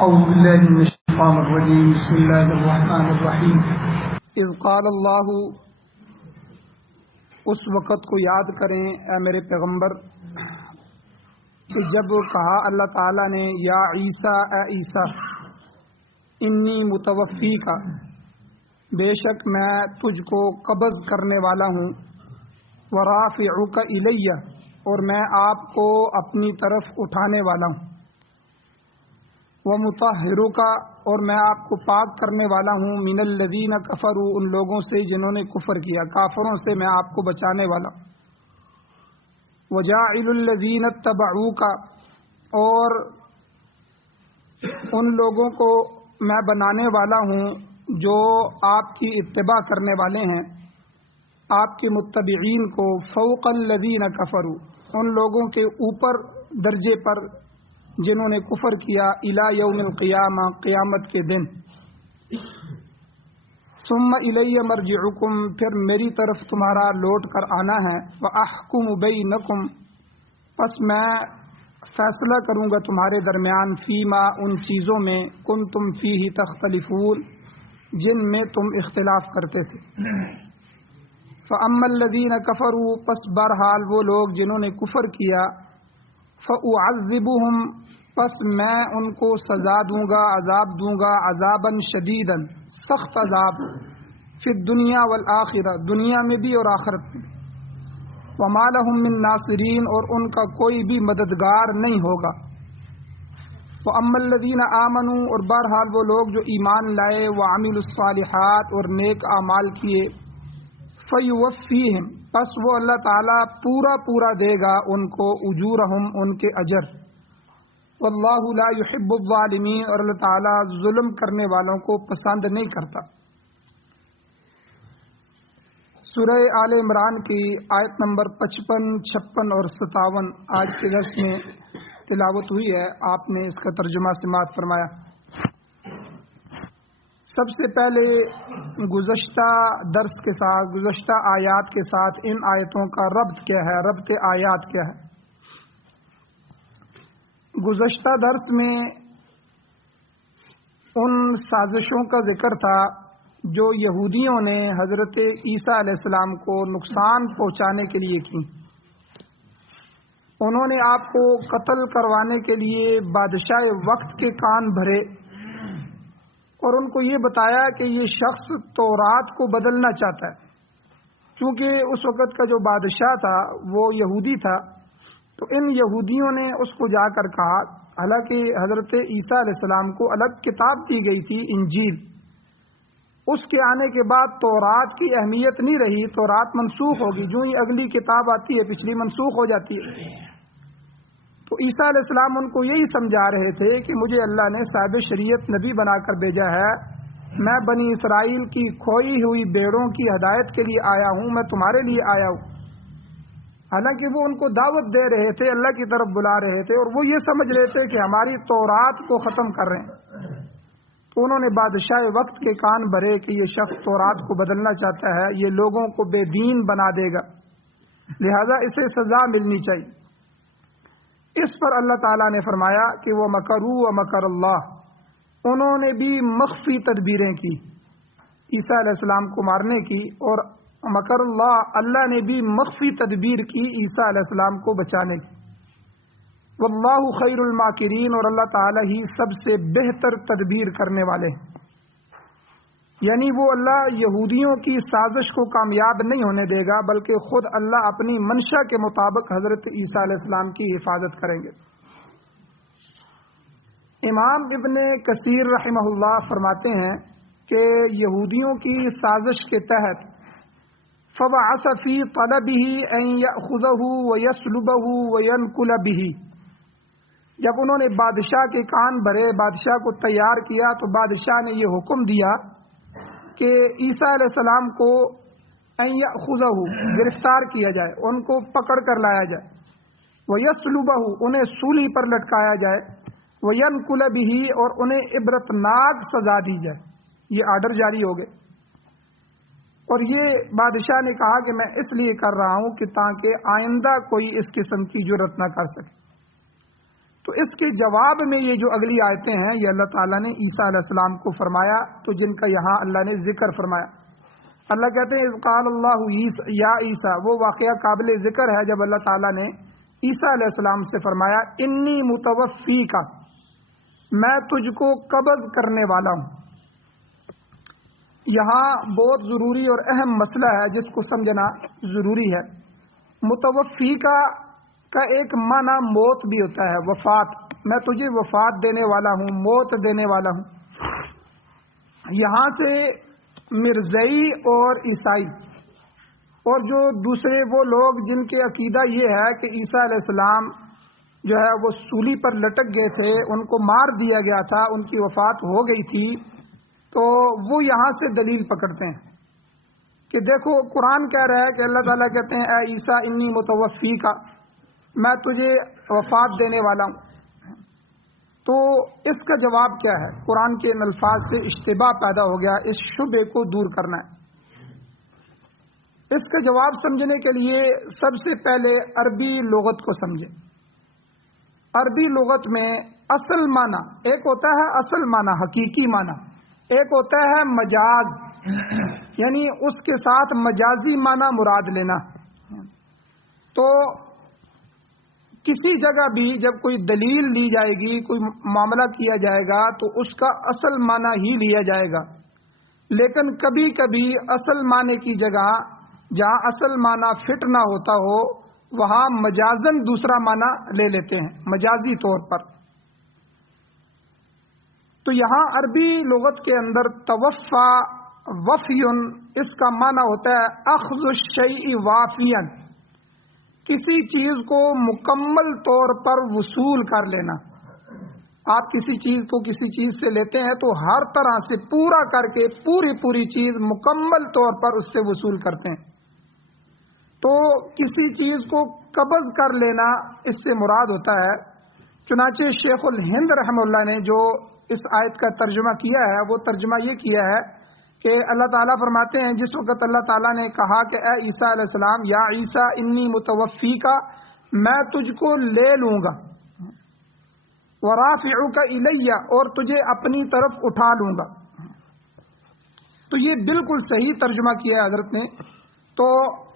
أعوذ بالله من الشيطان الرجيم بسم الله الرحمن الرحيم اذ قال اللہ، اس وقت کو یاد کریں اے میرے پیغمبر کہ جب کہا اللہ تعالیٰ نے یا عیسیٰ، اے عیسیٰ، انی متوفی کا، بے شک میں تجھ کو قبض کرنے والا ہوں، ورافعک الیہ، اور میں آپ کو اپنی طرف اٹھانے والا ہوں، ومطہرک، اور میں آپ کو پاک کرنے والا ہوں، من الذین کفروا، ان لوگوں سے جنہوں نے کفر کیا، کافروں سے میں آپ کو بچانے والا ہوں، وجاعل الذین اتبعوک، اور ان لوگوں کو میں بنانے والا ہوں جو آپ کی اتباع کرنے والے ہیں، آپ کے متبعین کو، فوق الذین کفروا، ان لوگوں کے اوپر درجے پر جنہوں نے کفر کیا، الی یوم القیامہ، قیامت کے دن، ثم الی مرجعکم، پھر میری طرف تمہارا لوٹ کر آنا ہے، واحکم بینکم، پس میں فیصلہ کروں گا تمہارے درمیان، فیما، ان چیزوں میں، کنتم فیہ تختلفون، جن میں تم اختلاف کرتے تھے، فاما الذین کفروا، پس بہرحال وہ لوگ جنہوں نے کفر کیا، فاعذبہم، پس میں ان کو سزا دوں گا، عذاب دوں گا، عذابا شدیدا، سخت عذاب، فی الدنیا والآخرہ، دنیا میں بھی اور آخرت میں، وما لہم من ناصرین، اور ان کا کوئی بھی مددگار نہیں ہوگا، واما الذین آمنوا، اور بہرحال وہ لوگ جو ایمان لائے، وعملوا الصالحات، اور نیک اعمال کیے، فیوفیہم، پس وہ اللہ تعالیٰ پورا دے گا ان کو، اجورہم، ان کے اجر، واللہ لا یحب الظالمین، اور اللہ تعالیٰ ظلم کرنے والوں کو پسند نہیں کرتا۔ سورہ آل عمران کی آیت نمبر 55، 56 اور 57 آج کے درس میں تلاوت ہوئی ہے، آپ نے اس کا ترجمہ سماعت فرمایا۔ سب سے پہلے گزشتہ درس کے ساتھ، گزشتہ آیات کے ساتھ ان آیتوں کا ربط کیا ہے، ربط آیات کیا ہے۔ گزشتہ درس میں ان سازشوں کا ذکر تھا جو یہودیوں نے حضرت عیسیٰ علیہ السلام کو نقصان پہنچانے کے لیے کی۔ انہوں نے آپ کو قتل کروانے کے لیے بادشاہ وقت کے کان بھرے اور ان کو یہ بتایا کہ یہ شخص تورات کو بدلنا چاہتا ہے، چونکہ اس وقت کا جو بادشاہ تھا وہ یہودی تھا، تو ان یہودیوں نے اس کو جا کر کہا، حالانکہ حضرت عیسیٰ علیہ السلام کو الگ کتاب دی گئی تھی، انجیل، اس کے آنے کے بعد تورات کی اہمیت نہیں رہی، تورات منسوخ ہوگی، جو ہی اگلی کتاب آتی ہے پچھلی منسوخ ہو جاتی ہے۔ تو عیسیٰ علیہ السلام ان کو یہی سمجھا رہے تھے کہ مجھے اللہ نے صاحب شریعت نبی بنا کر بھیجا ہے، میں بنی اسرائیل کی کھوئی ہوئی بھیڑوں کی ہدایت کے لیے آیا ہوں، میں تمہارے لیے آیا ہوں۔ حالانکہ وہ ان کو دعوت دے رہے تھے، اللہ کی طرف بلا رہے تھے، اور وہ یہ سمجھ رہے تھے کہ ہماری تورات کو ختم کر رہے ہیں۔ تو انہوں نے بادشاہ وقت کے کان بھرے کہ یہ شخص تورات کو بدلنا چاہتا ہے، یہ لوگوں کو بے دین بنا دے گا، لہذا اسے سزا ملنی چاہیے۔ اس پر اللہ تعالیٰ نے فرمایا کہ وہ مکروا ومکر اللہ، انہوں نے بھی مخفی تدبیریں کی عیسیٰ علیہ السلام کو مارنے کی، اور مکر اللہ، اللہ نے بھی مخفی تدبیر کی عیسیٰ علیہ السلام کو بچانے کی۔ واللہ خیر الماکرین، اور اللہ تعالیٰ ہی سب سے بہتر تدبیر کرنے والے ہیں، یعنی وہ اللہ یہودیوں کی سازش کو کامیاب نہیں ہونے دے گا، بلکہ خود اللہ اپنی منشا کے مطابق حضرت عیسیٰ علیہ السلام کی حفاظت کریں گے۔ امام ابن کثیر رحمہ اللہ فرماتے ہیں کہ یہودیوں کی سازش کے تحت فبعث فی طلبه ان یأخذه ویسلبه وینقل به، جب انہوں نے بادشاہ کے کان بھرے، بادشاہ کو تیار کیا، تو بادشاہ نے یہ حکم دیا کہ عیسیٰ علیہ السلام کو ان یأخذه، گرفتار کیا جائے، ان کو پکڑ کر لایا جائے، ویسلبه، انہیں سولی پر لٹکایا جائے، وینقل به، اور انہیں عبرتناک سزا دی جائے۔ یہ آرڈر جاری ہو گئے، اور یہ بادشاہ نے کہا کہ میں اس لیے کر رہا ہوں کہ تاکہ آئندہ کوئی اس قسم کی جرات نہ کر سکے۔ تو اس کے جواب میں یہ جو اگلی آیتیں ہیں یہ اللہ تعالیٰ نے عیسیٰ علیہ السلام کو فرمایا، تو جن کا یہاں اللہ نے ذکر فرمایا۔ اللہ کہتے ہیں اذ قال اللہ یا عیسیٰ، وہ واقعہ قابل ذکر ہے جب اللہ تعالیٰ نے عیسیٰ علیہ السلام سے فرمایا انی متوفیک، میں تجھ کو قبض کرنے والا ہوں۔ یہاں بہت ضروری اور اہم مسئلہ ہے جس کو سمجھنا ضروری ہے۔ متوفی کا ایک معنی موت بھی ہوتا ہے، وفات، میں تجھے وفات دینے والا ہوں، موت دینے والا ہوں۔ یہاں سے مرزائی اور عیسائی اور جو دوسرے وہ لوگ جن کے عقیدہ یہ ہے کہ عیسیٰ علیہ السلام جو ہے وہ سولی پر لٹک گئے تھے، ان کو مار دیا گیا تھا، ان کی وفات ہو گئی تھی، تو وہ یہاں سے دلیل پکڑتے ہیں کہ دیکھو قرآن کہہ رہا ہے کہ اللہ تعالیٰ کہتے ہیں اے عیسیٰ انی متوفی کا، میں تجھے وفات دینے والا ہوں۔ تو اس کا جواب کیا ہے؟ قرآن کے ان الفاظ سے اشتباہ پیدا ہو گیا، اس شبہ کو دور کرنا ہے۔ اس کا جواب سمجھنے کے لیے سب سے پہلے عربی لغت کو سمجھیں۔ عربی لغت میں اصل معنی ایک ہوتا ہے، اصل معنی حقیقی معنی، ایک ہوتا ہے مجاز، یعنی اس کے ساتھ مجازی معنی مراد لینا۔ تو کسی جگہ بھی جب کوئی دلیل لی جائے گی، کوئی معاملہ کیا جائے گا تو اس کا اصل معنی ہی لیا جائے گا، لیکن کبھی کبھی اصل معنی کی جگہ جہاں اصل معنی فٹ نہ ہوتا ہو وہاں مجازن دوسرا معنی لے لیتے ہیں، مجازی طور پر۔ تو یہاں عربی لغت کے اندر توفا وفیٌ، اس کا معنی ہوتا ہے اخذ الشیء وافیاً، کسی چیز کو مکمل طور پر وصول کر لینا۔ آپ کسی چیز کو کسی چیز سے لیتے ہیں تو ہر طرح سے پورا کر کے پوری چیز مکمل طور پر اس سے وصول کرتے ہیں۔ تو کسی چیز کو قبض کر لینا اس سے مراد ہوتا ہے۔ چنانچہ شیخ الہند رحمہ اللہ نے جو اس آیت کا ترجمہ کیا ہے وہ ترجمہ یہ کیا ہے کہ اللہ تعالیٰ فرماتے ہیں جس وقت اللہ تعالیٰ نے کہا کہ اے عیسیٰ علیہ السلام یا عیسیٰ انی متوفیک، میں تجھ کو لے لوں گا، ورافعک الی، اور تجھے اپنی طرف اٹھا لوں گا۔ تو یہ بالکل صحیح ترجمہ کیا ہے حضرت نے۔ تو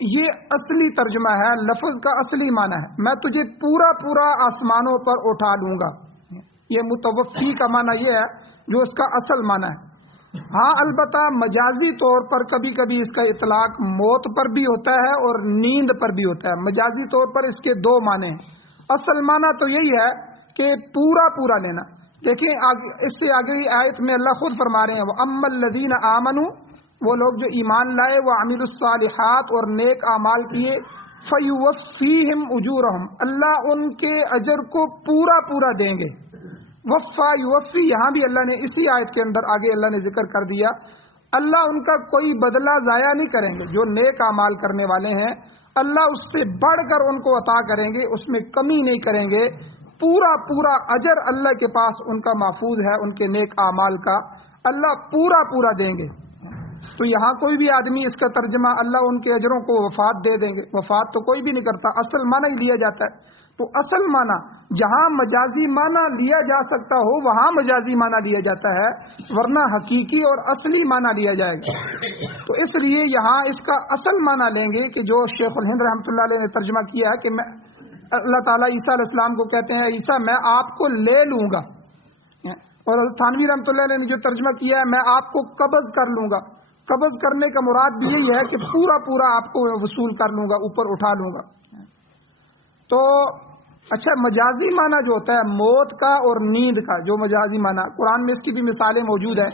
یہ اصلی ترجمہ ہے، لفظ کا اصلی معنی ہے میں تجھے پورا آسمانوں پر اٹھا لوں گا۔ یہ متوفی کا معنی یہ ہے جو اس کا اصل معنی ہے۔ ہاں البتہ مجازی طور پر کبھی کبھی اس کا اطلاق موت پر بھی ہوتا ہے اور نیند پر بھی ہوتا ہے۔ مجازی طور پر اس کے دو معنی ہیں، اصل معنی تو یہی ہے کہ پورا لینا۔ دیکھیں اس سے آگے آیت میں اللہ خود فرما رہے ہیں وَأَمَّا الَّذِينَ آمَنُوا، وہ لوگ جو ایمان لائے، وَعَمِلُوا الصَّالِحَاتِ، اور نیک اعمال کیے، فَيُوَفِّيهِمْ أُجُورَهُمْ، اللہ ان کے اجر کو پورا دیں گے۔ وفا یوفی، یہاں بھی اللہ نے اسی آیت کے اندر آگے اللہ نے ذکر کر دیا، اللہ ان کا کوئی بدلہ ضائع نہیں کریں گے۔ جو نیک اعمال کرنے والے ہیں اللہ اس سے بڑھ کر ان کو عطا کریں گے، اس میں کمی نہیں کریں گے، پورا اجر اللہ کے پاس ان کا محفوظ ہے، ان کے نیک اعمال کا اللہ پورا دیں گے۔ تو یہاں کوئی بھی آدمی اس کا ترجمہ اللہ ان کے اجروں کو وفات دے دیں گے، وفات تو کوئی بھی نہیں کرتا، اصل معنی ہی لیا جاتا ہے۔ تو اصل معنی جہاں مجازی معنی لیا جا سکتا ہو وہاں مجازی معنی لیا جاتا ہے، ورنہ حقیقی اور اصلی معنی لیا جائے گا۔ تو اس لیے یہاں اس کا اصل معنی لیں گے کہ جو شیخ الہند رحمۃ اللہ علیہ نے ترجمہ کیا ہے کہ میں اللہ تعالیٰ عیسیٰ علیہ السلام کو کہتے ہیں عیسیٰ میں آپ کو لے لوں گا، اور تھانوی رحمۃ اللہ علیہ نے جو ترجمہ کیا ہے میں آپ کو قبض کر لوں گا۔ قبض کرنے کا مراد بھی یہی ہے کہ پورا آپ کو وصول کر لوں گا، اوپر اٹھا لوں گا۔ تو اچھا مجازی معنی جو ہوتا ہے موت کا اور نیند کا، جو مجازی معنی قرآن میں اس کی بھی مثالیں موجود ہیں۔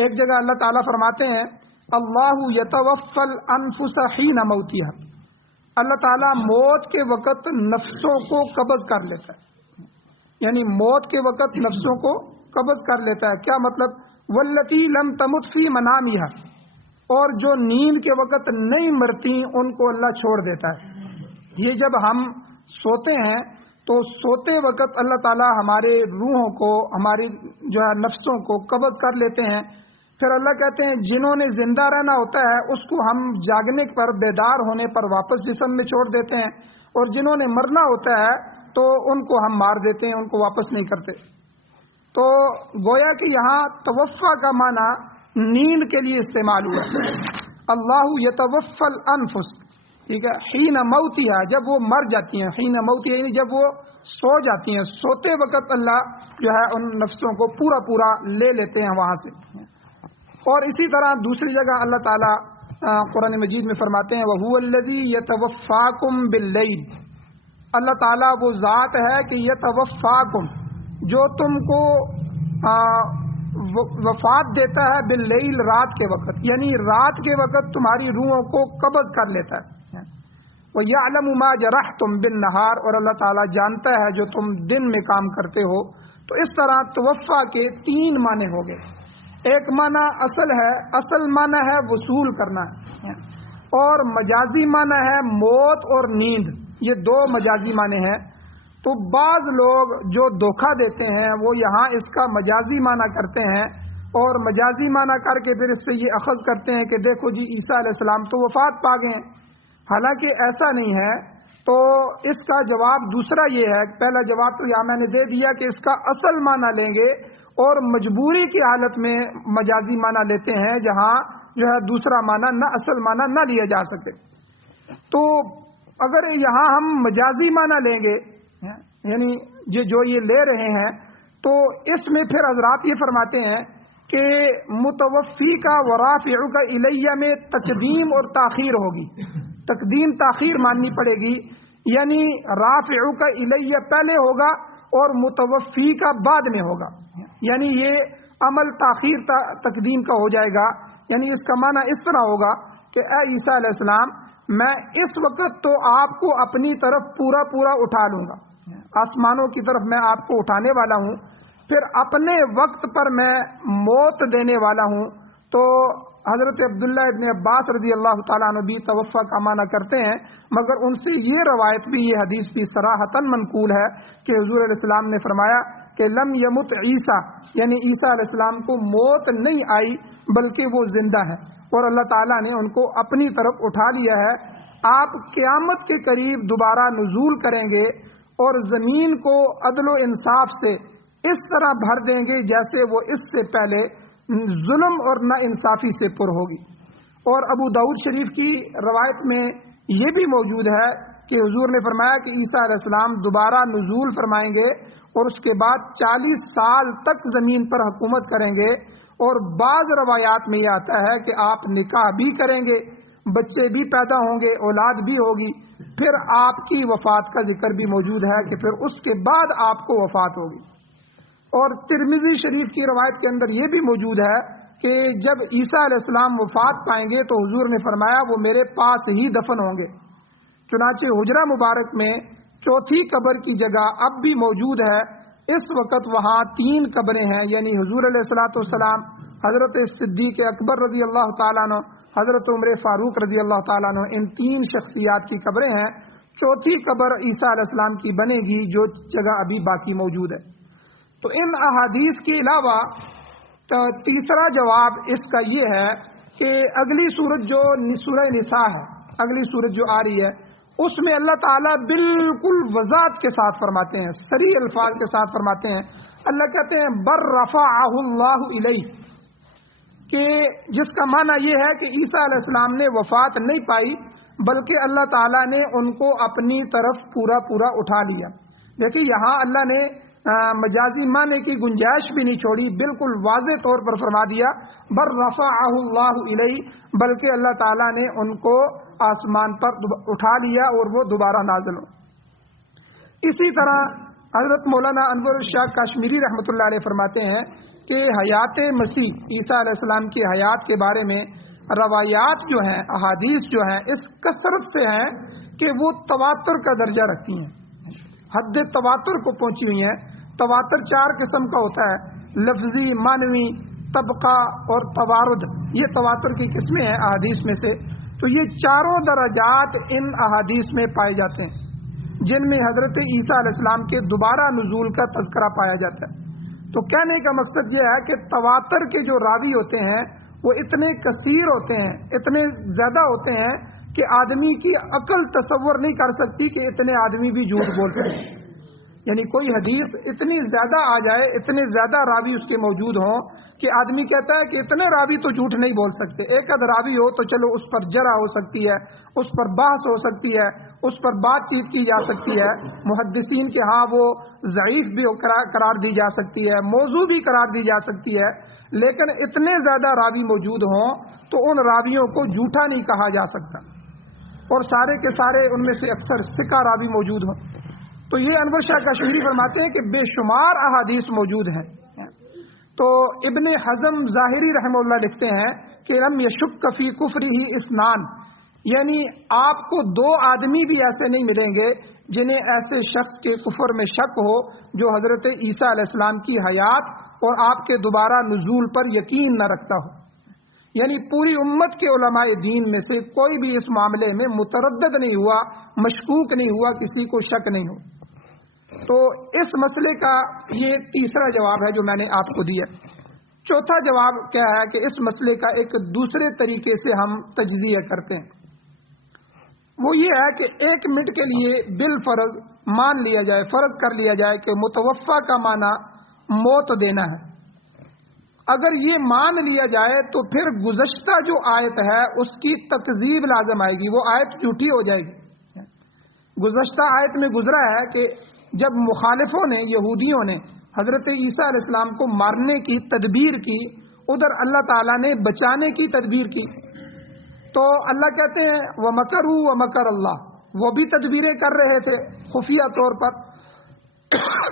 ایک جگہ اللہ تعالیٰ فرماتے ہیں اللہ یتوفی الانفس حین موتها، اللہ تعالیٰ موت کے وقت نفسوں کو قبض کر لیتا ہے، یعنی موت کے وقت نفسوں کو قبض کر لیتا ہے۔ کیا مطلب؟ واللتی لم تمت فی منامها، اور جو نیند کے وقت نہیں مرتی ان کو اللہ چھوڑ دیتا ہے۔ یہ جب ہم سوتے ہیں تو سوتے وقت اللہ تعالیٰ ہمارے روحوں کو، ہماری جو ہے نفسوں کو قبض کر لیتے ہیں۔ پھر اللہ کہتے ہیں جنہوں نے زندہ رہنا ہوتا ہے اس کو ہم جاگنے پر، بیدار ہونے پر واپس جسم میں چھوڑ دیتے ہیں، اور جنہوں نے مرنا ہوتا ہے تو ان کو ہم مار دیتے ہیں، ان کو واپس نہیں کرتے۔ تو گویا کہ یہاں توفا کا معنی نیند کے لیے استعمال ہوا ہے۔ اللہ یتوفی الانفس، ٹھیک ہے، حین موتها، جب وہ مر جاتی ہیں، حین موتها یعنی جب وہ سو جاتی ہیں، سوتے وقت اللہ جو ہے ان نفسوں کو پورا لے لیتے ہیں وہاں سے۔ اور اسی طرح دوسری جگہ اللہ تعالیٰ قرآن مجید میں فرماتے ہیں وَهُوَ الَّذِي يَتَوَفَّاكُمْ بِاللَّيْلِ، اللہ تعالیٰ وہ ذات ہے کہ یتوفاکم، جو تم کو وفات دیتا ہے، باللیل، رات کے وقت، یعنی رات کے وقت تمہاری روحوں کو قبض کر لیتا ہے۔ وَيَعْلَمُ مَا جَرَحْتُمْ بِالنَّهَارِ، اور اللہ تعالیٰ جانتا ہے جو تم دن میں کام کرتے ہو۔ تو اس طرح توفا کے تین معنی ہو گئے۔ ایک معنی اصل ہے، اصل معنی ہے وصول کرنا، اور مجازی معنی ہے موت اور نیند، یہ دو مجازی معنی ہیں۔ تو بعض لوگ جو دھوکہ دیتے ہیں وہ یہاں اس کا مجازی معنی کرتے ہیں، اور مجازی معنی کر کے پھر اس سے یہ اخذ کرتے ہیں کہ دیکھو جی عیسیٰ علیہ السلام تو وفات پا گئے ہیں، حالانکہ ایسا نہیں ہے۔ تو اس کا جواب دوسرا یہ ہے، پہلا جواب تو یہاں میں نے دے دیا کہ اس کا اصل معنی لیں گے، اور مجبوری کی حالت میں مجازی معنی لیتے ہیں جہاں جو ہے دوسرا معنی نہ اصل معنی نہ لیا جا سکے۔ تو اگر یہاں ہم مجازی معنی لیں گے، یعنی جو یہ لے رہے ہیں، تو اس میں پھر حضرات یہ فرماتے ہیں کہ متوفی کا ورافع کا الیہ میں تقدیم اور تاخیر ہوگی، تقدیم تاخیر ماننی پڑے گی، یعنی رافع کا الیہ پہلے ہوگا اور متوفی کا بعد میں ہوگا، یعنی یہ عمل تاخیر تقدیم کا ہو جائے گا۔ یعنی اس کا معنی اس طرح ہوگا کہ اے عیسیٰ علیہ السلام، میں اس وقت تو آپ کو اپنی طرف پورا اٹھا لوں گا، آسمانوں کی طرف میں آپ کو اٹھانے والا ہوں، پھر اپنے وقت پر میں موت دینے والا ہوں۔ تو حضرت عبداللہ ابن عباس رضی اللہ تعالیٰ عنہ بھی توفا کا معنی کرتے ہیں، مگر ان سے یہ روایت بھی، یہ حدیث بھی صراحتاً منقول ہے کہ حضور علیہ السلام نے فرمایا کہ لم یمت عیسیٰ، یعنی عیسیٰ علیہ السلام کو موت نہیں آئی بلکہ وہ زندہ ہے، اور اللہ تعالیٰ نے ان کو اپنی طرف اٹھا لیا ہے۔ آپ قیامت کے قریب دوبارہ نزول کریں گے اور زمین کو عدل و انصاف سے اس طرح بھر دیں گے جیسے وہ اس سے پہلے ظلم اور نا انصافی سے پر ہوگی۔ اور ابو داؤد شریف کی روایت میں یہ بھی موجود ہے کہ حضور نے فرمایا کہ عیسیٰ علیہ السلام دوبارہ نزول فرمائیں گے اور اس کے بعد 40 سال تک زمین پر حکومت کریں گے، اور بعض روایات میں یہ آتا ہے کہ آپ نکاح بھی کریں گے، بچے بھی پیدا ہوں گے، اولاد بھی ہوگی، پھر آپ کی وفات کا ذکر بھی موجود ہے کہ پھر اس کے بعد آپ کو وفات ہوگی۔ اور ترمذی شریف کی روایت کے اندر یہ بھی موجود ہے کہ جب عیسیٰ علیہ السلام وفات پائیں گے تو حضور نے فرمایا وہ میرے پاس ہی دفن ہوں گے۔ چنانچہ حجرہ مبارک میں چوتھی قبر کی جگہ اب بھی موجود ہے، اس وقت وہاں 3 قبریں ہیں، یعنی حضور علیہ الصلوۃ والسلام، حضرت صدیق اکبر رضی اللہ تعالیٰ عنہ، حضرت عمر فاروق رضی اللہ تعالیٰ عنہ، ان 3 شخصیات کی قبریں ہیں۔ چوتھی قبر عیسیٰ علیہ السلام کی بنے گی جو جگہ ابھی باقی موجود ہے۔ تو ان احادیث کے علاوہ تیسرا جواب اس کا یہ ہے کہ اگلی سورت جو سورہ نساء ہے، اگلی سورت جو آ رہی ہے، اس میں اللہ تعالیٰ بالکل وضاحت کے ساتھ فرماتے ہیں، صریح الفاظ کے ساتھ فرماتے ہیں۔ اللہ کہتے ہیں بر رفعہ اللہ الیہ، کہ جس کا معنی یہ ہے کہ عیسیٰ علیہ السلام نے وفات نہیں پائی بلکہ اللہ تعالیٰ نے ان کو اپنی طرف پورا اٹھا لیا۔ دیکھیے یہاں اللہ نے مجازی معنی کی گنجائش بھی نہیں چھوڑی، بالکل واضح طور پر فرما دیا بر رفعہ اللہ الیہ، بلکہ اللہ تعالیٰ نے ان کو آسمان پر اٹھا لیا اور وہ دوبارہ نازل ہو۔ اسی طرح حضرت مولانا انور الشاہ کاشمیری رحمۃ اللہ علیہ فرماتے ہیں کہ حیات مسیح عیسیٰ علیہ السلام کی حیات کے بارے میں روایات جو ہیں، احادیث جو ہیں، اس کثرت سے ہیں کہ وہ تواتر کا درجہ رکھتی ہیں، حد تواتر کو پہنچی ہوئی ہیں۔ تواتر 4 قسم کا ہوتا ہے، لفظی، معنوی، طبقہ اور توارد، یہ تواتر کی قسمیں ہیں احادیث میں سے۔ تو یہ چاروں درجات ان احادیث میں پائے جاتے ہیں جن میں حضرت عیسیٰ علیہ السلام کے دوبارہ نزول کا تذکرہ پایا جاتا ہے۔ تو کہنے کا مقصد یہ ہے کہ تواتر کے جو راوی ہوتے ہیں وہ اتنے کثیر ہوتے ہیں، اتنے زیادہ ہوتے ہیں کہ آدمی کی عقل تصور نہیں کر سکتی کہ اتنے آدمی بھی جھوٹ بول سکتے ہیں۔ یعنی کوئی حدیث اتنی زیادہ آ جائے، اتنے زیادہ راوی اس کے موجود ہوں کہ آدمی کہتا ہے کہ اتنے راوی تو جھوٹ نہیں بول سکتے، ایک ادھ راوی ہو تو چلو اس پر جرح ہو سکتی ہے، اس پر بحث ہو سکتی ہے، اس پر بات چیت کی جا سکتی ہے، محدثین کے ہاں وہ ضعیف بھی قرار دی جا سکتی ہے، موضوع بھی قرار دی جا سکتی ہے، لیکن اتنے زیادہ راوی موجود ہوں تو ان راویوں کو جھوٹا نہیں کہا جا سکتا، اور سارے کے سارے ان میں سے اکثر ثقہ راوی موجود ہوں۔ تو یہ انور شاہ کشمیری فرماتے ہیں کہ بے شمار احادیث موجود ہیں۔ تو ابن حزم ظاہری رحمہ اللہ لکھتے ہیں کہ لم یشک فی کفرہ اثنان، یعنی آپ کو دو آدمی بھی ایسے نہیں ملیں گے جنہیں ایسے شخص کے کفر میں شک ہو جو حضرت عیسیٰ علیہ السلام کی حیات اور آپ کے دوبارہ نزول پر یقین نہ رکھتا ہو۔ یعنی پوری امت کے علماء دین میں سے کوئی بھی اس معاملے میں متردد نہیں ہوا، مشکوک نہیں ہوا، کسی کو شک نہیں ہو۔ تو اس مسئلے کا یہ تیسرا جواب ہے جو میں نے آپ کو دیا۔ چوتھا جواب کیا ہے کہ اس مسئلے کا ایک دوسرے طریقے سے ہم تجزیہ کرتے ہیں، وہ یہ ہے کہ 1 منٹ کے لیے بالفرض مان لیا جائے، فرض کر لیا جائے کہ متوفا کا معنی موت دینا ہے۔ اگر یہ مان لیا جائے تو پھر گزشتہ جو آیت ہے اس کی تکذیب لازم آئے گی، وہ آیت جھوٹی ہو جائے گی۔ گزشتہ آیت میں گزرا ہے کہ جب مخالفوں نے، یہودیوں نے حضرت عیسیٰ علیہ السلام کو مارنے کی تدبیر کی، ادھر اللہ تعالیٰ نے بچانے کی تدبیر کی، تو اللہ کہتے ہیں وَمَكَرُوا وَمَكَرَ اللَّهُ، وہ بھی تدبیریں کر رہے تھے خفیہ طور پر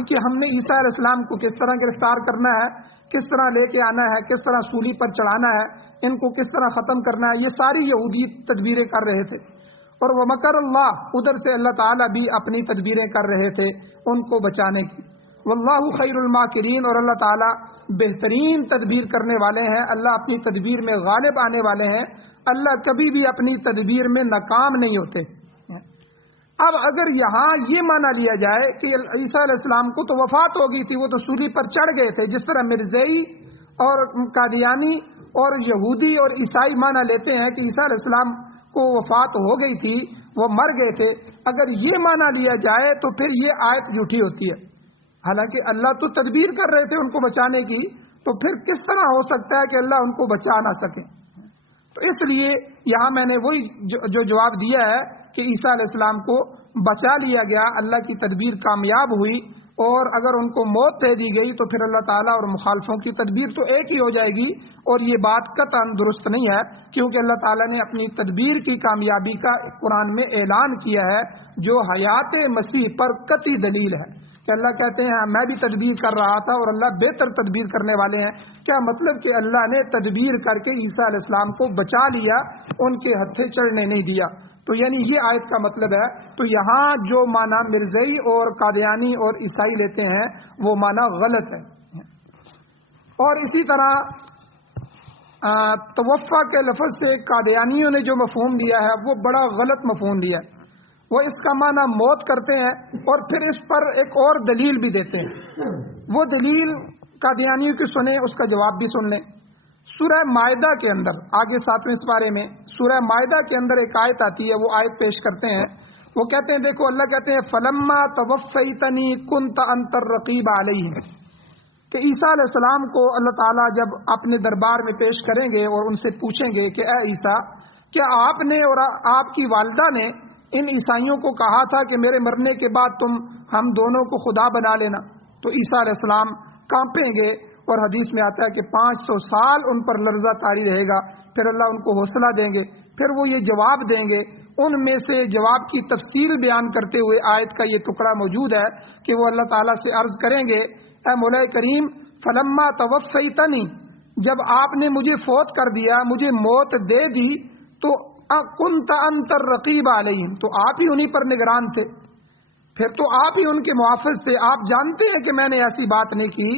کہ ہم نے عیسیٰ علیہ السلام کو کس طرح گرفتار کرنا ہے، کس طرح لے کے آنا ہے، کس طرح سولی پر چڑھانا ہے، ان کو کس طرح ختم کرنا ہے، یہ ساری یہودی تدبیریں کر رہے تھے۔ اور وَمَكَرَ اللَّهُ، ادھر سے اللہ تعالیٰ بھی اپنی تدبیریں کر رہے تھے ان کو بچانے کی۔ وَاللَّهُ خَيْرُ الْمَاكِرِينَ، اور اللہ تعالیٰ بہترین تدبیر کرنے والے ہیں، اللہ اپنی تدبیر میں غالب آنے والے ہیں، اللہ کبھی بھی اپنی تدبیر میں ناکام نہیں ہوتے۔ اب اگر یہاں یہ مانا لیا جائے کہ عیسیٰ علیہ السلام کو تو وفات ہو گئی تھی، وہ تو سولی پر چڑھ گئے تھے، جس طرح مرزائی اور قادیانی اور یہودی اور عیسائی مانا لیتے ہیں کہ عیسیٰ علیہ السلام کو وفات ہو گئی تھی، وہ مر گئے تھے، اگر یہ مانا لیا جائے تو پھر یہ آیت جھوٹی ہوتی ہے۔ حالانکہ اللہ تو تدبیر کر رہے تھے ان کو بچانے کی، تو پھر کس طرح ہو سکتا ہے کہ اللہ ان کو بچا نہ سکے؟ تو اس لیے یہاں میں نے وہی جو جواب دیا ہے کہ عیسیٰ علیہ السلام کو بچا لیا گیا، اللہ کی تدبیر کامیاب ہوئی، اور اگر ان کو موت دے دی گئی تو پھر اللہ تعالیٰ اور مخالفوں کی تدبیر تو ایک ہی ہو جائے گی، اور یہ بات قطعاً درست نہیں ہے، کیونکہ اللہ تعالیٰ نے اپنی تدبیر کی کامیابی کا قرآن میں اعلان کیا ہے، جو حیات مسیح پر قطعی دلیل ہے کہ اللہ کہتے ہیں میں بھی تدبیر کر رہا تھا اور اللہ بہتر تدبیر کرنے والے ہیں۔ کیا مطلب کہ اللہ نے تدبیر کر کے عیسیٰ علیہ السلام کو بچا لیا، ان کے ہتھے چڑھنے نہیں دیا۔ تو یعنی یہ آیت کا مطلب ہے، تو یہاں جو معنی مرزائی اور قادیانی اور عیسائی لیتے ہیں وہ معنی غلط ہے۔ اور اسی طرح توفا کے لفظ سے قادیانیوں نے جو مفہوم دیا ہے وہ بڑا غلط مفہوم دیا ہے، وہ اس کا معنی موت کرتے ہیں اور پھر اس پر ایک اور دلیل بھی دیتے ہیں۔ وہ دلیل قادیانیوں کی سنیں، اس کا جواب بھی سن لیں۔ سورہ مائدہ کے اندر آگے 7ویں سپارے میں سورہ مائدہ کے اندر ایک آیت آتی ہے، وہ آیت پیش کرتے ہیں، وہ کہتے ہیں دیکھو اللہ کہتے ہیں فَلَمَّا تَوَفَّيْتَنِي كُنْتَ أَنْتَ الرَّقِيبَ عَلَيْهِمْ، کہ عیسیٰ علیہ السلام کو اللہ تعالیٰ جب اپنے دربار میں پیش کریں گے اور ان سے پوچھیں گے کہ اے عیسیٰ، کیا آپ نے اور آپ کی والدہ نے ان عیسائیوں کو کہا تھا کہ میرے مرنے کے بعد تم ہم دونوں کو خدا بنا لینا؟ تو عیسیٰ علیہ السلام کانپیں گے، اور حدیث میں آتا ہے کہ 500 سال ان پر لرزہ طاری رہے گا، پھر اللہ ان کو حوصلہ دیں گے، پھر وہ یہ جواب دیں گے۔ ان میں سے جواب کی تفصیل بیان کرتے ہوئے آیت کا یہ ٹکڑا موجود ہے کہ وہ اللہ تعالیٰ سے عرض کریں گے اے مولا کریم فلما توفیتنی، جب آپ نے مجھے فوت کر دیا، مجھے موت دے دی، تو کنت انت الرقیب علیہم، تو آپ ہی انہی پر نگران تھے، پھر تو آپ ہی ان کے محافظ تھے، آپ جانتے ہیں کہ میں نے ایسی بات نہیں کی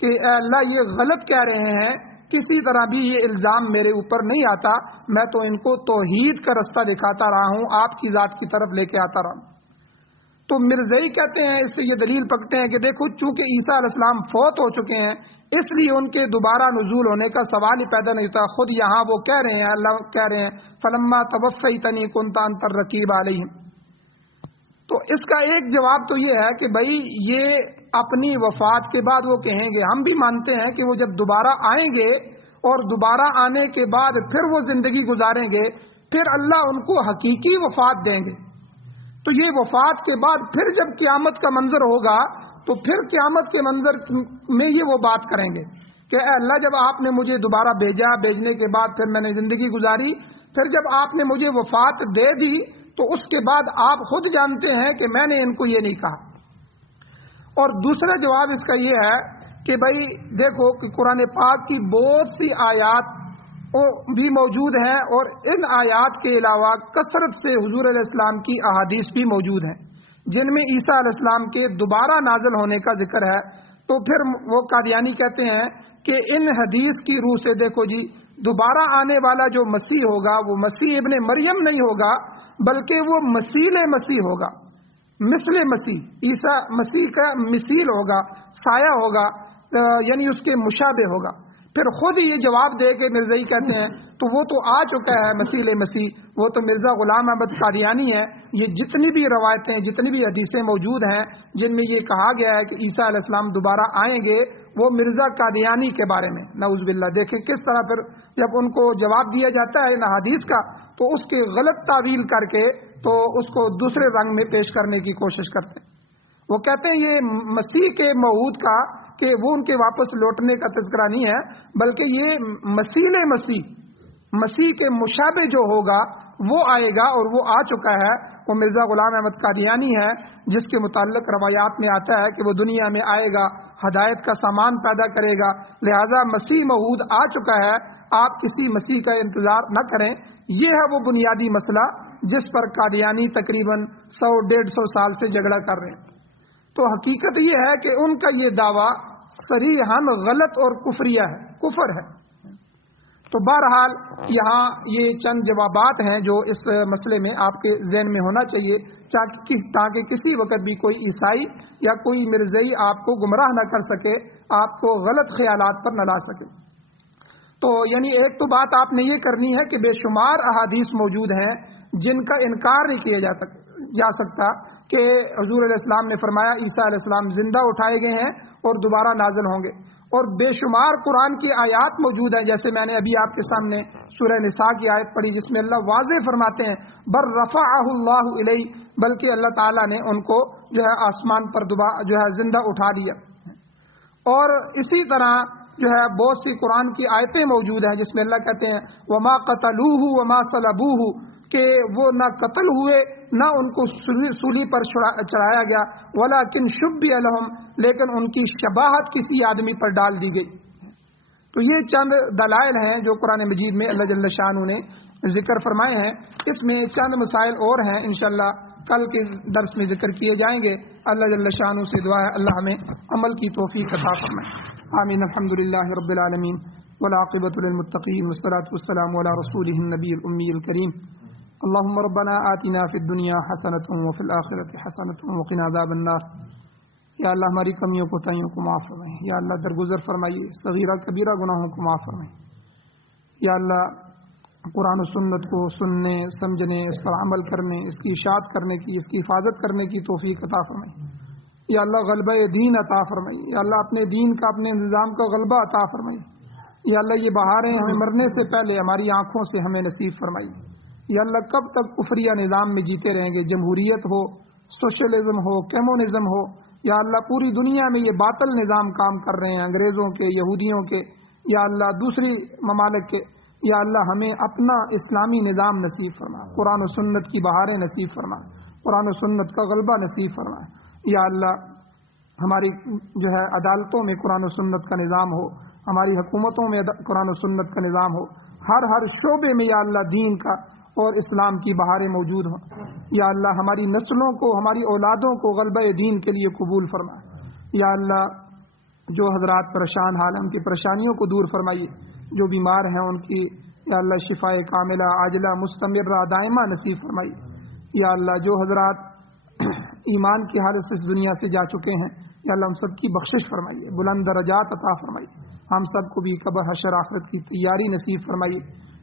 کہ اے اللہ یہ غلط کہہ رہے ہیں، کسی طرح بھی یہ الزام میرے اوپر نہیں آتا، میں تو ان کو توحید کا رستہ دکھاتا رہا ہوں، آپ کی ذات کی طرف لے کے آتا رہا ہوں۔ تو مرزائی کہتے ہیں، اس سے یہ دلیل پکتے ہیں کہ دیکھو چونکہ عیسیٰ علیہ السلام فوت ہو چکے ہیں، اس لیے ان کے دوبارہ نزول ہونے کا سوال ہی پیدا نہیں ہوتا۔ خود یہاں وہ کہہ رہے ہیں، اللہ کہہ رہے ہیں فلما توفیتنی کنت انت الرقیب علیہم۔ تو اس کا ایک جواب تو یہ ہے کہ بھائی یہ اپنی وفات کے بعد وہ کہیں گے، ہم بھی مانتے ہیں کہ وہ جب دوبارہ آئیں گے اور دوبارہ آنے کے بعد پھر وہ زندگی گزاریں گے، پھر اللہ ان کو حقیقی وفات دیں گے۔ تو یہ وفات کے بعد پھر جب قیامت کا منظر ہوگا تو پھر قیامت کے منظر میں یہ وہ بات کریں گے کہ اے اللہ، جب آپ نے مجھے دوبارہ بھیجا، بھیجنے کے بعد پھر میں نے زندگی گزاری، پھر جب آپ نے مجھے وفات دے دی تو اس کے بعد آپ خود جانتے ہیں کہ میں نے ان کو یہ نہیں کہا۔ اور دوسرا جواب اس کا یہ ہے کہ بھائی دیکھو کہ قرآن پاک کی بہت سی آیات بھی موجود ہیں، اور ان آیات کے علاوہ کثرت سے حضور علیہ السلام کی احادیث بھی موجود ہیں جن میں عیسیٰ علیہ السلام کے دوبارہ نازل ہونے کا ذکر ہے۔ تو پھر وہ قادیانی کہتے ہیں کہ ان حدیث کی روح سے دیکھو جی، دوبارہ آنے والا جو مسیح ہوگا وہ مسیح ابن مریم نہیں ہوگا، بلکہ وہ مثیل مسیح ہوگا، مثل مسیح، عیسیٰ مسیح کا مثیل ہوگا، سایہ ہوگا، یعنی اس کے مشابہ ہوگا۔ پھر خود ہی یہ جواب دے کے مرزائی کہتے ہیں تو وہ تو آ چکا ہے مثیل مسیح، وہ تو مرزا غلام احمد قادیانی ہے۔ یہ جتنی بھی روایتیں، جتنی بھی حدیثیں موجود ہیں جن میں یہ کہا گیا ہے کہ عیسیٰ علیہ السلام دوبارہ آئیں گے، وہ مرزا قادیانی کے بارے میں، نعوذ باللہ۔ دیکھیں کس طرح پھر جب ان کو جواب دیا جاتا ہے ان حدیث کا تو اس کے غلط تعویل کر کے تو اس کو دوسرے رنگ میں پیش کرنے کی کوشش کرتے ہیں۔ وہ کہتے ہیں یہ مسیح کے موعود کا کہ وہ ان کے واپس لوٹنے کا تذکرہ نہیں ہے، بلکہ یہ مثیل مسیح کے مشابہ جو ہوگا وہ آئے گا، اور وہ آ چکا ہے۔ وہ مرزا غلام احمد قادیانی ہے جس کے متعلق روایات میں آتا ہے کہ وہ دنیا میں آئے گا، ہدایت کا سامان پیدا کرے گا، لہذا مسیح موعود آ چکا ہے، آپ کسی مسیح کا انتظار نہ کریں۔ یہ ہے وہ بنیادی مسئلہ جس پر قادیانی تقریباً 100-150 سال سے جھگڑا کر رہے ہیں۔ تو حقیقت یہ ہے کہ ان کا یہ دعویٰ صریحاً غلط اور کفریہ ہے، کفر ہے۔ تو بہرحال یہاں یہ چند جوابات ہیں جو اس مسئلے میں آپ کے ذہن میں ہونا چاہیے تاکہ کسی وقت بھی کوئی عیسائی یا کوئی مرزائی آپ کو گمراہ نہ کر سکے، آپ کو غلط خیالات پر نہ لا سکے۔ تو یعنی ایک تو بات آپ نے یہ کرنی ہے کہ بے شمار احادیث موجود ہیں جن کا انکار نہیں کیا جا سکتا کہ حضور علیہ السلام نے فرمایا عیسیٰ علیہ السلام زندہ اٹھائے گئے ہیں اور دوبارہ نازل ہوں گے، اور بے شمار قرآن کی آیات موجود ہیں، جیسے میں نے ابھی آپ کے سامنے سورہ نساء کی آیت پڑھی جس میں اللہ واضح فرماتے ہیں بر رفعہ اللہ الیہ، بلکہ اللہ تعالیٰ نے ان کو جو ہے آسمان پر جو ہے زندہ اٹھا دیا۔ اور اسی طرح جو ہے بہت سی قرآن کی آیتیں موجود ہیں جس میں اللہ کہتے ہیں وما قتلوہ وما صلبوہ، کہ وہ نہ قتل ہوئے نہ ان کو سولی پر چڑھایا گیا، ولکن شبیہ لہم، لیکن ان کی شباہت کسی آدمی پر ڈال دی گئی۔ تو یہ چند دلائل ہیں جو قرآن مجید میں اللہ جل شانہ نے ذکر فرمائے ہیں۔ اس میں چند مسائل اور ہیں، انشاءاللہ کل کے درس میں ذکر کیے جائیں گے۔ اللہ جل شانہ سے دعا ہے اللہ ہمیں عمل کی توفیق عطا فرمائے۔ آمین۔ الحمدللہ رب العالمین والعاقبۃ للمتقین والصلاۃ والسلام علی رسولہ النبی الامی الکریم۔ اللهم ربنا آتنا في الدنيا حسنة وفي الآخرة حسنة وقنا عذاب النار۔ یا اللہ ہماری کمیوں کوتاہیوں کو معاف فرمائے، یا اللہ درگزر فرمائیے، صغیرہ کبیرہ گناہوں کو معاف فرمائے۔ یا اللہ قرآن و سنت کو سننے، سمجھنے، اس پر عمل کرنے، اس کی اشاعت کرنے کی، اس کی حفاظت کرنے کی توفیق عطا فرمائے۔ یا اللہ غلبہ دین عطا فرمائے، یا اللہ اپنے دین کا، اپنے نظام کا غلبہ عطا فرمائے۔ یا اللہ یہ بہاریں ہمیں مرنے سے پہلے ہماری آنکھوں سے ہمیں نصیب فرمائی۔ یا اللہ کب تک کفریہ نظام میں جیتے رہیں گے، جمہوریت ہو، سوشلزم ہو، کمیونزم ہو، یا اللہ پوری دنیا میں یہ باطل نظام کام کر رہے ہیں، انگریزوں کے، یہودیوں کے، یا اللہ دوسری ممالک کے۔ یا اللہ ہمیں اپنا اسلامی نظام نصیب فرما، قرآن و سنت کی بہاریں نصیب فرما، قرآن و سنت کا غلبہ نصیب فرما۔ یا اللہ ہماری جو ہے عدالتوں میں قرآن و سنت کا نظام ہو، ہماری حکومتوں میں قرآن و سنت کا نظام ہو، ہر شعبے میں یا اللہ دین کا اور اسلام کی بہاریں موجود ہوں۔ یا اللہ ہماری نسلوں کو، ہماری اولادوں کو غلبہ دین کے لیے قبول فرما۔ یا اللہ جو حضرات پریشان حال ہیں ان کی پریشانیوں کو دور فرمائیے، جو بیمار ہیں ان کی یا اللہ شفاء کاملہ عاجلہ مستمرہ دائمہ نصیب فرمائیے۔ یا اللہ جو حضرات ایمان کی حالت سے اس دنیا سے جا چکے ہیں یا اللہ ہم سب کی بخشش فرمائیے، بلند درجات عطا فرمائیے، ہم سب کو بھی قبر حشر آخرت کی تیاری نصیب فرمائیے۔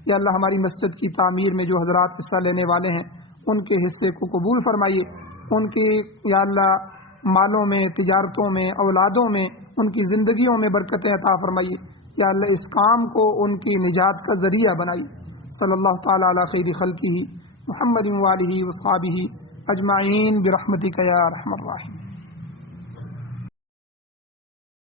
یا اللہ ہماری مسجد کی تعمیر میں جو حضرات حصہ لینے والے ہیں ان کے حصے کو قبول فرمائیے۔ ان کی یا اللہ مالوں میں، تجارتوں میں، اولادوں میں، ان کی زندگیوں میں برکتیں عطا فرمائیے، یا اللہ اس کام کو ان کی نجات کا ذریعہ بنائی۔ صلی اللہ تعالی علی خیر خلقہ محمد و آلہ و صحبہ اجمعین برحمتک یا ارحم الراحمین۔